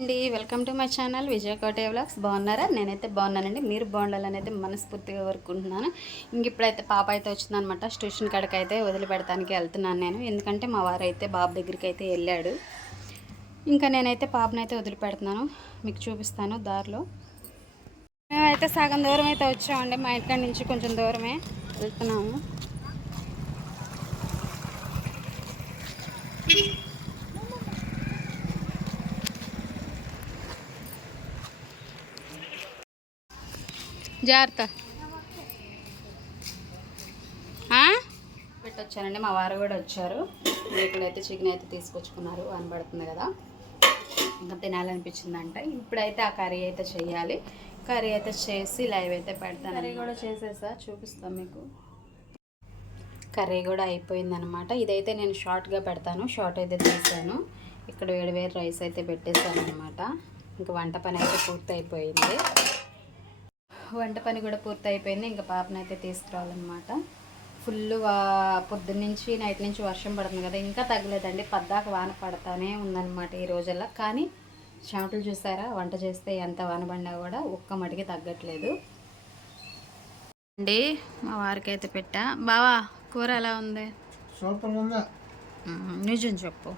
అండి welcome to my channel Vijaya Kote vlogs. బాగున్నారా? నేనైతే బాగున్నానండి. మీరు బాగుండాలని అయితే మనస్ఫూర్తిగా కోరుకుంటున్నాను. ఇంక ఇప్పుడైతే పాప అయితే వచ్చిందనమాట ట్యూషన్ కాడికి అయితే వదిలిపెడతానికి వెళ్తున్నాను నేను. ఎందుకంటే మా వారు అయితే బాబు దగ్గరికి అయితే వెళ్ళాడు. ఇంకా నేనైతే పాపనైతే వదిలిపెడుతున్నాను. మీకు చూపిస్తాను దారిలో. మేమైతే సగం దూరం అయితే వచ్చామండి. మా ఇంటి నుంచి కొంచెం దూరమే వెళ్తున్నాము. జాగ్రత్త. పెట్టొచ్చానండి మా వారు కూడా వచ్చారు. అయితే చికెన్ అయితే తీసుకొచ్చుకున్నారు అనబడుతుంది కదా. ఇంకా తినాలనిపించిందంట. ఇప్పుడైతే ఆ కర్రీ అయితే చేయాలి. కర్రీ అయితే చేసి లైవ్ అయితే పెడతాను కర్రీ కూడా చేసేసా? చూపిస్తాను మీకు. కర్రీ కూడా అయిపోయిందనమాట. ఇదైతే నేను షార్ట్గా పెడతాను. షార్ట్ అయితే తీసాను. ఇక్కడ వేడి వేడి రైస్ అయితే పెట్టేశాను అనమాట ఇంకా వంట పని అయితే పూర్తి అయిపోయింది వంట పని కూడా పూర్తి అయిపోయింది ఇంకా పాపనైతే తీసుకురావాలన్నమాట. ఫుల్ పొద్దున్నుంచి నైట్ నుంచి వర్షం పడుతుంది కదా ఇంకా తగ్గలేదండి. పద్దాక వాన పడతానే ఉందన్నమాట ఈ రోజుల్లో. కానీ చెమటలు చూసారా? వంట చేస్తే ఎంత వాన పడినా కూడా ఒక్క మటికి తగ్గట్లేదు. అండి మా వారికి అయితే పెట్టా. బావా కూర ఎలా ఉంది? సూపర్ ఉందా? నిజం చెప్పు.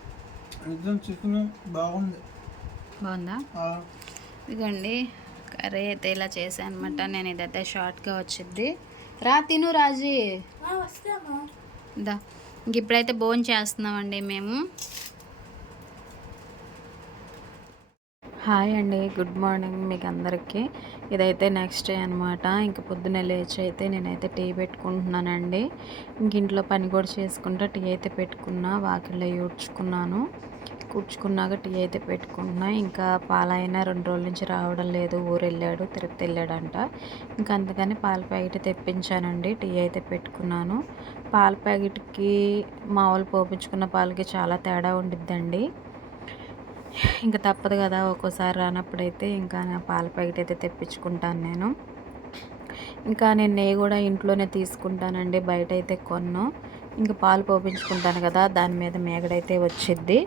నిజం చికెన్ బాగుంది. బాగుందా? ఇదిగోండి. కర్రీ అయితే ఇలా చేశాను అనమాట నేను ఇదైతే షార్ట్గా వచ్చింది. రా తిను రాజీ. దా. ఇంక ఇప్పుడైతే భోజనం చేస్తున్నామండి మేము. హాయ్ అండి గుడ్ మార్నింగ్ మీకు అందరికీ. ఇదైతే నెక్స్ట్ డే అనమాట ఇంక పొద్దున్న లేచి అయితే నేనైతే టీ పెట్టుకుంటున్నానండి. ఇంక ఇంట్లో పని కూడా చేసుకుంటా టీ అయితే పెట్టుకున్నా వాకిల్లో యూడ్చుకున్నాను కూర్చుకున్నాక టీ అయితే పెట్టుకున్నా. ఇంకా పాలైనా రెండు రోజుల నుంచి రావడం లేదు. ఊరు వెళ్ళాడు తిరుపతి వెళ్ళాడంట ఇంకా అందుకని పాల ప్యాకెట్ తెప్పించానండి. టీ అయితే పెట్టుకున్నాను. పాల ప్యాకెట్కి మామూలు పోపించుకున్న పాలకి చాలా తేడా ఉండిద్దండి. ఇంకా తప్పదు కదా ఒక్కోసారి రానప్పుడైతే ఇంకా నా పాల ప్యాకెట్ అయితే తెప్పించుకుంటాను నేను. ఇంకా నేను నెయ్యి కూడా ఇంట్లోనే తీసుకుంటానండి బయట అయితే కొన్నాను ఇంకా పాలు పోపించుకుంటాను కదా దాని మీద మేగడైతే వచ్చిద్ది.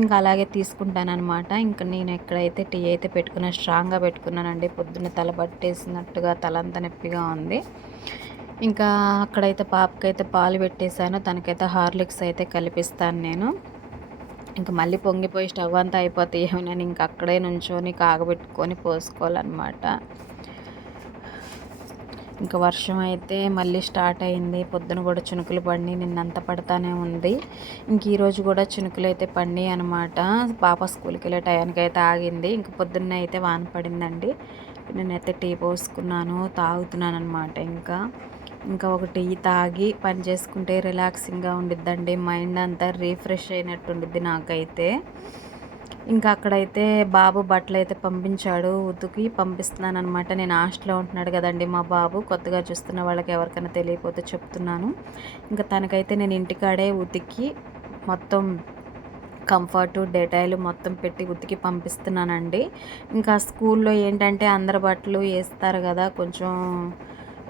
ఇంకా అలాగే తీసుకుంటాను అనమాట ఇంకా నేను ఎక్కడైతే టీ అయితే పెట్టుకున్నా స్ట్రాంగ్గా పెట్టుకున్నానండి పొద్దున్న తల పట్టేసినట్టుగా తలంతా నొప్పిగా ఉంది. ఇంకా అక్కడైతే పాపకైతే పాలు పెట్టేశాను తనకైతే హార్లిక్స్ అయితే కలిపిస్తాను నేను. ఇంకా మళ్ళీ పొంగిపోయి స్టవ్ అంతా అయిపోతే ఏమైనా ఇంకా అక్కడే నుంచొని కాగబెట్టుకొని పోసుకోవాలన్నమాట. ఇంకా వర్షం అయితే మళ్ళీ స్టార్ట్ అయింది. పొద్దున కూడా చినుకులు పడి నిన్నంత పడతానే ఉంది. ఇంక ఈరోజు కూడా చినుకులు అయితే పడి అనమాట పాప స్కూల్కి వెళ్ళే టయానికి అయితే ఆగింది. ఇంక పొద్దున్న అయితే వాన పడిందండి. నేనైతే టీ పోసుకున్నాను తాగుతున్నాను అనమాట ఇంకా. ఇంకా ఒక టీ తాగి పని చేసుకుంటే రిలాక్సింగ్గా ఉండిద్దండి. మైండ్ అంతా రీఫ్రెష్ అయినట్టు ఉండిద్ది నాకైతే. ఇంకా అక్కడైతే బాబు బట్టలు అయితే పంపించాడు ఉతుకి పంపిస్తున్నాను అనమాట నేను హాస్టల్లో ఉంటున్నాడు కదండి మా బాబు. కొత్తగా చూస్తున్న వాళ్ళకి ఎవరికైనా తెలియకపోతే చెప్తున్నాను. ఇంకా తనకైతే నేను ఇంటికాడే ఉతికి మొత్తం కంఫర్టు డేటాయిలు మొత్తం పెట్టి ఉతికి పంపిస్తున్నానండి. ఇంకా స్కూల్లో ఏంటంటే అందరి బట్టలు వేస్తారు కదా కొంచెం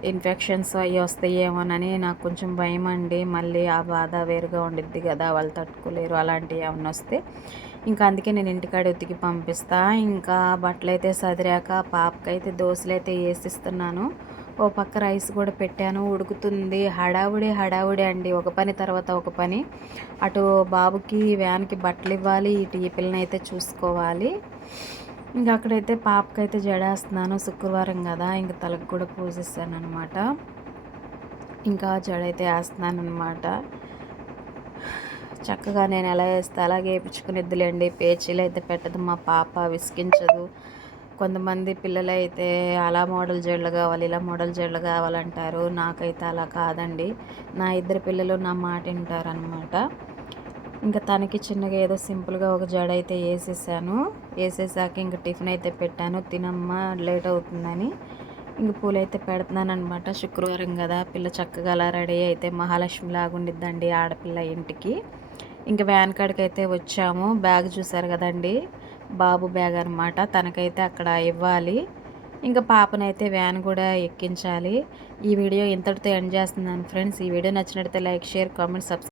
ఇన్ఫెక్షన్స్ అవి వస్తాయేమోనని నాకు కొంచెం భయం అండి మళ్ళీ ఆ బాధ వేరుగా ఉండిద్ది కదా వాళ్ళు తట్టుకోలేరు అలాంటివి ఏమైనా వస్తే. ఇంకా అందుకే నేను ఇంటికాడ ఉతికి పంపిస్తా. ఇంకా బట్టలు అయితే సదిరాక పాపకైతే దోశలు అయితే వేసిస్తున్నాను ఓ పక్క రైస్ కూడా పెట్టాను. ఉడుకుతుంది. హడావుడి హడావుడి అండి. ఒక పని తర్వాత ఒక పని. అటు బాబుకి వ్యాన్కి బట్టలు ఇవ్వాలి ఇటు ఈ పిల్లని అయితే చూసుకోవాలి. ఇంకా అక్కడైతే పాపకైతే జడేస్తున్నాను శుక్రవారం కదా ఇంకా తలకు కూడా పూజిస్తాను అనమాట ఇంకా జడైతే వేస్తున్నాను అనమాట చక్కగా నేను ఎలా వేస్తే అలాగే వేయించుకునిద్దులేండి పేచీలు అయితే పెట్టదు మా పాప విసిగించదు. కొంతమంది పిల్లలు అయితే అలా మోడల్ జడలు కావాలి ఇలా మోడల్ జడలు కావాలంటారు నాకైతే అలా కాదండి. నా ఇద్దరు పిల్లలు నా మాట వింటారు అనమాట ఇంకా తనకి చిన్నగా ఏదో సింపుల్గా ఒక జడ అయితే వేసేసాను. వేసేసాక ఇంకా టిఫిన్ అయితే పెట్టాను. తినమ్మా లేట్ అవుతుందని. ఇంక పూలు అయితే పెడుతున్నాను అనమాట శుక్రవారం కదా పిల్ల చక్కగా అలా రెడీ అయితే మహాలక్ష్మి లాగా ఆడపిల్ల ఇంటికి. ఇంకా వ్యాన్ కాడికి అయితే వచ్చాము. బ్యాగ్ చూసారు కదండి బాబు బ్యాగ్ అనమాట తనకైతే అక్కడ ఇవ్వాలి. ఇంకా పాపనైతే వ్యాన్ కూడా ఎక్కించాలి. ఈ వీడియో ఇంతటితో ఎండ్ చేస్తున్నాను ఫ్రెండ్స్. ఈ వీడియో నచ్చినట్లయితే లైక్ షేర్ కామెంట్ సబ్స్క్రైబ్